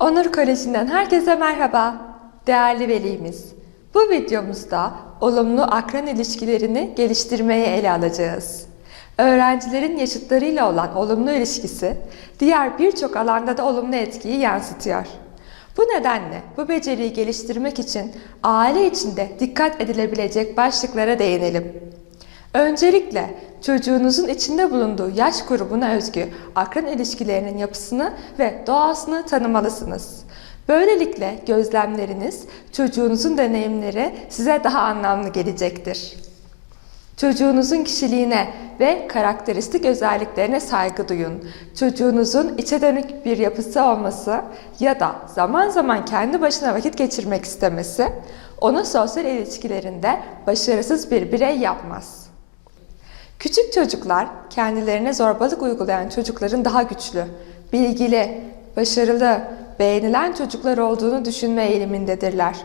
Onur Koleji'nden herkese merhaba. Değerli velimiz, bu videomuzda olumlu akran ilişkilerini geliştirmeye ele alacağız. Öğrencilerin yaşıtlarıyla olan olumlu ilişkisi, diğer birçok alanda da olumlu etkiyi yansıtıyor. Bu nedenle bu beceriyi geliştirmek için aile içinde dikkat edilebilecek başlıklara değinelim. Öncelikle çocuğunuzun içinde bulunduğu yaş grubuna özgü akran ilişkilerinin yapısını ve doğasını tanımalısınız. Böylelikle gözlemleriniz, çocuğunuzun deneyimleri size daha anlamlı gelecektir. Çocuğunuzun kişiliğine ve karakteristik özelliklerine saygı duyun. Çocuğunuzun içe dönük bir yapısı olması ya da zaman zaman kendi başına vakit geçirmek istemesi onu sosyal ilişkilerinde başarısız bir birey yapmaz. Küçük çocuklar kendilerine zorbalık uygulayan çocukların daha güçlü, bilgili, başarılı, beğenilen çocuklar olduğunu düşünme eğilimindedirler.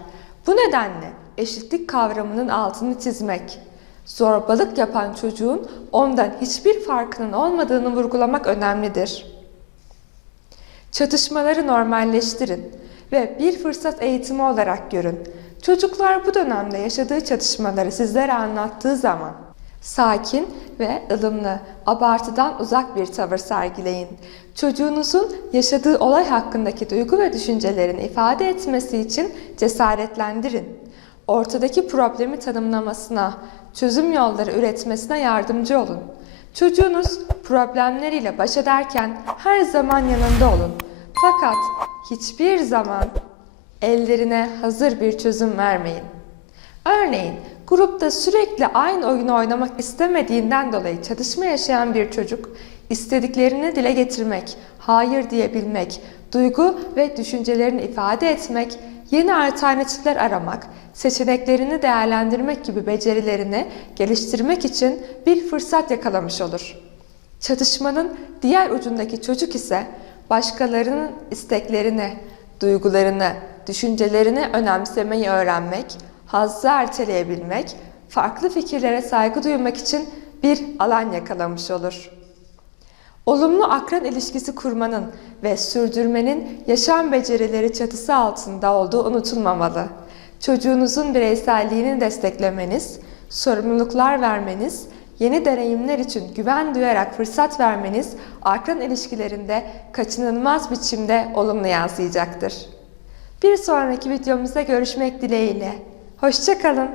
Bu nedenle eşitlik kavramının altını çizmek, zorbalık yapan çocuğun ondan hiçbir farkının olmadığını vurgulamak önemlidir. Çatışmaları normalleştirin ve bir fırsat eğitimi olarak görün. Çocuklar bu dönemde yaşadığı çatışmaları sizlere anlattığı zaman sakin ve ılımlı, abartıdan uzak bir tavır sergileyin. Çocuğunuzun yaşadığı olay hakkındaki duygu ve düşüncelerini ifade etmesi için cesaretlendirin. Ortadaki problemi tanımlamasına, çözüm yolları üretmesine yardımcı olun. Çocuğunuz problemleriyle baş ederken her zaman yanında olun. Fakat hiçbir zaman ellerine hazır bir çözüm vermeyin. Örneğin grupta sürekli aynı oyunu oynamak istemediğinden dolayı çatışma yaşayan bir çocuk istediklerini dile getirmek, hayır diyebilmek, duygu ve düşüncelerini ifade etmek, yeni alternatifler aramak, seçeneklerini değerlendirmek gibi becerilerini geliştirmek için bir fırsat yakalamış olur. Çatışmanın diğer ucundaki çocuk ise başkalarının isteklerini, duygularını, düşüncelerini önemsemeyi öğrenmek, hazzı erteleyebilmek, farklı fikirlere saygı duymak için bir alan yakalamış olur. Olumlu akran ilişkisi kurmanın ve sürdürmenin yaşam becerileri çatısı altında olduğu unutulmamalı. Çocuğunuzun bireyselliğini desteklemeniz, sorumluluklar vermeniz, yeni deneyimler için güven duyarak fırsat vermeniz akran ilişkilerinde kaçınılmaz biçimde olumlu yansıyacaktır. Bir sonraki videomuzda görüşmek dileğiyle. Hoşçakalın.